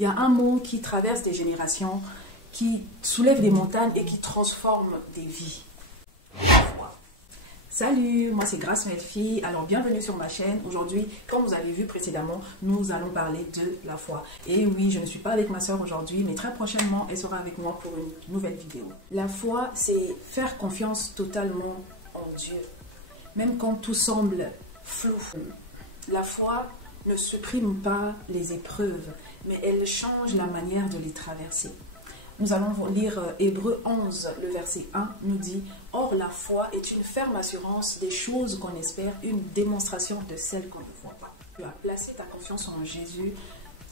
Il y a un mot qui traverse des générations, qui soulève des montagnes et qui transforme des vies. La foi. Salut, moi c'est Grâce Melfi, alors bienvenue sur ma chaîne. Aujourd'hui, comme vous avez vu précédemment, nous allons parler de la foi. Et oui, je ne suis pas avec ma soeur aujourd'hui, mais très prochainement, elle sera avec moi pour une nouvelle vidéo. La foi, c'est faire confiance totalement en Dieu, même quand tout semble flou. La foi ne supprime pas les épreuves, mais elle change la manière de les traverser. Nous allons lire Hébreux 11, le verset 1 nous dit « Or la foi est une ferme assurance des choses qu'on espère, une démonstration de celles qu'on ne voit pas. » Tu as placé ta confiance en Jésus,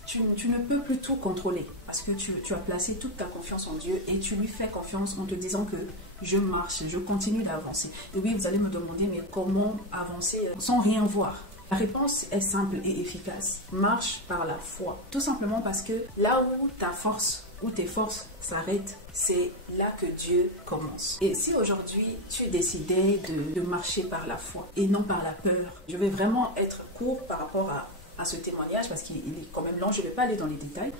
tu ne peux plus tout contrôler parce que tu as placé toute ta confiance en Dieu et tu lui fais confiance en te disant que je marche, je continue d'avancer. Et oui, vous allez me demander, mais comment avancer sans rien voir? La réponse est simple et efficace. Marche par la foi. Tout simplement parce que là où ta force où tes forces s'arrêtent, c'est là que Dieu commence. Et si aujourd'hui tu décidais de marcher par la foi et non par la peur, je vais vraiment être court par rapport à ce témoignage parce qu'il est quand même long, je ne vais pas aller dans les détails.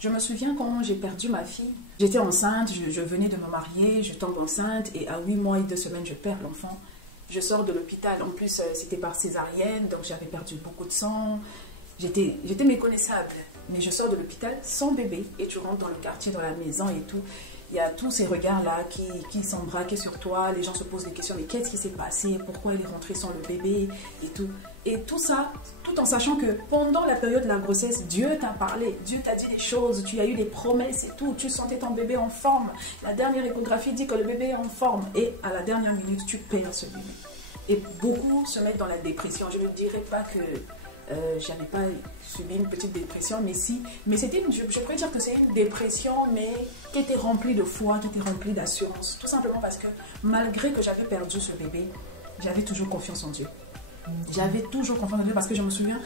Je me souviens quand j'ai perdu ma fille, j'étais enceinte, je venais de me marier, je tombe enceinte et à 8 mois et 2 semaines, je perds l'enfant. Je sors de l'hôpital, en plus c'était par césarienne, donc j'avais perdu beaucoup de sang. J'étais méconnaissable, mais je sors de l'hôpital sans bébé et tu rentres dans le quartier, dans la maison et tout. Il y a tous ces regards-là qui sont braqués sur toi. Les gens se posent des questions, mais qu'est-ce qui s'est passé? Pourquoi elle est rentrée sans le bébé? Et tout. Et tout ça, tout en sachant que pendant la période de la grossesse, Dieu t'a parlé, Dieu t'a dit des choses, tu as eu des promesses et tout. Tu sentais ton bébé en forme. La dernière échographie dit que le bébé est en forme. Et à la dernière minute, tu perds ce bébé. Et beaucoup se mettent dans la dépression. Je ne dirais pas que j'avais pas subi une petite dépression, mais si, mais c'était, je pourrais dire que c'est une dépression, mais qui était remplie de foi, qui était remplie d'assurance, tout simplement parce que malgré que j'avais perdu ce bébé, j'avais toujours confiance en Dieu. J'avais toujours confiance en Dieu parce que je me souviens,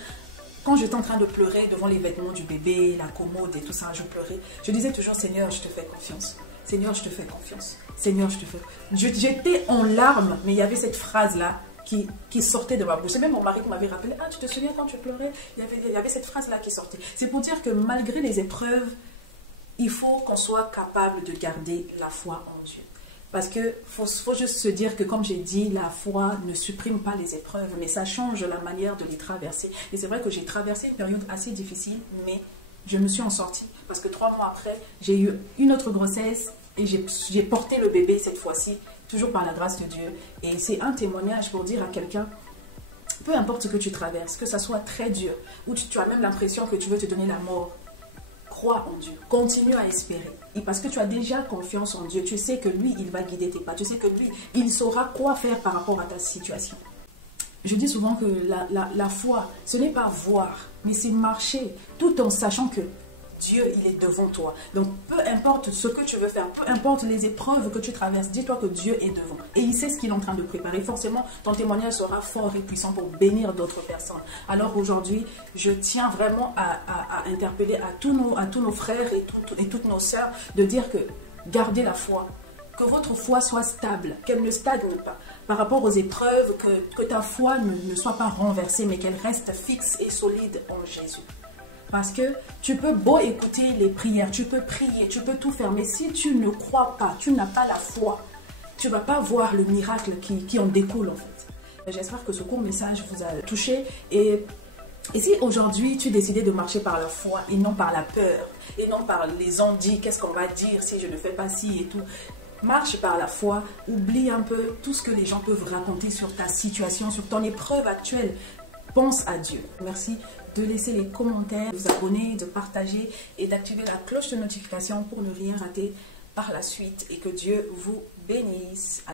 quand j'étais en train de pleurer devant les vêtements du bébé, la commode et tout ça, je pleurais, je disais toujours, Seigneur, je te fais confiance. Seigneur, je te fais confiance. Seigneur, je te fais... J'étais en larmes, mais il y avait cette phrase-là qui sortait de ma bouche. C'est même mon mari qui m'avait rappelé, ah, tu te souviens quand tu pleurais, il y avait cette phrase-là qui sortait. C'est pour dire que malgré les épreuves, il faut qu'on soit capable de garder la foi en Dieu. Parce qu'il faut juste se dire que, comme j'ai dit, la foi ne supprime pas les épreuves, mais ça change la manière de les traverser. Et c'est vrai que j'ai traversé une période assez difficile, mais je me suis en sortie. Parce que 3 mois après, j'ai eu une autre grossesse et j'ai porté le bébé cette fois-ci, toujours par la grâce de Dieu. Et c'est un témoignage pour dire à quelqu'un, peu importe ce que tu traverses, que ça soit très dur, ou tu as même l'impression que tu veux te donner la mort, crois en Dieu, continue à espérer. Et parce que tu as déjà confiance en Dieu, tu sais que lui, il va guider tes pas, tu sais que lui, il saura quoi faire par rapport à ta situation. Je dis souvent que la foi, ce n'est pas voir, mais c'est marcher, tout en sachant que Dieu, il est devant toi. Donc, peu importe ce que tu veux faire, peu importe les épreuves que tu traverses, dis-toi que Dieu est devant. Et il sait ce qu'il est en train de préparer. Forcément, ton témoignage sera fort et puissant pour bénir d'autres personnes. Alors aujourd'hui, je tiens vraiment à interpeller à tous nos frères et toutes nos sœurs de dire que gardez la foi. Que votre foi soit stable, qu'elle ne stagne pas par rapport aux épreuves, que ta foi ne soit pas renversée, mais qu'elle reste fixe et solide en Jésus. Parce que tu peux beau écouter les prières, tu peux prier, tu peux tout faire, mais si tu ne crois pas, tu n'as pas la foi, tu ne vas pas voir le miracle qui en découle en fait. J'espère que ce court message vous a touché et si aujourd'hui tu décidais de marcher par la foi et non par la peur, et non par les on-dit, qu'est-ce qu'on va dire si je ne fais pas ci et tout, marche par la foi, oublie un peu tout ce que les gens peuvent raconter sur ta situation, sur ton épreuve actuelle. Pense à Dieu. Merci de laisser les commentaires, de vous abonner, de partager et d'activer la cloche de notification pour ne rien rater par la suite et que Dieu vous bénisse.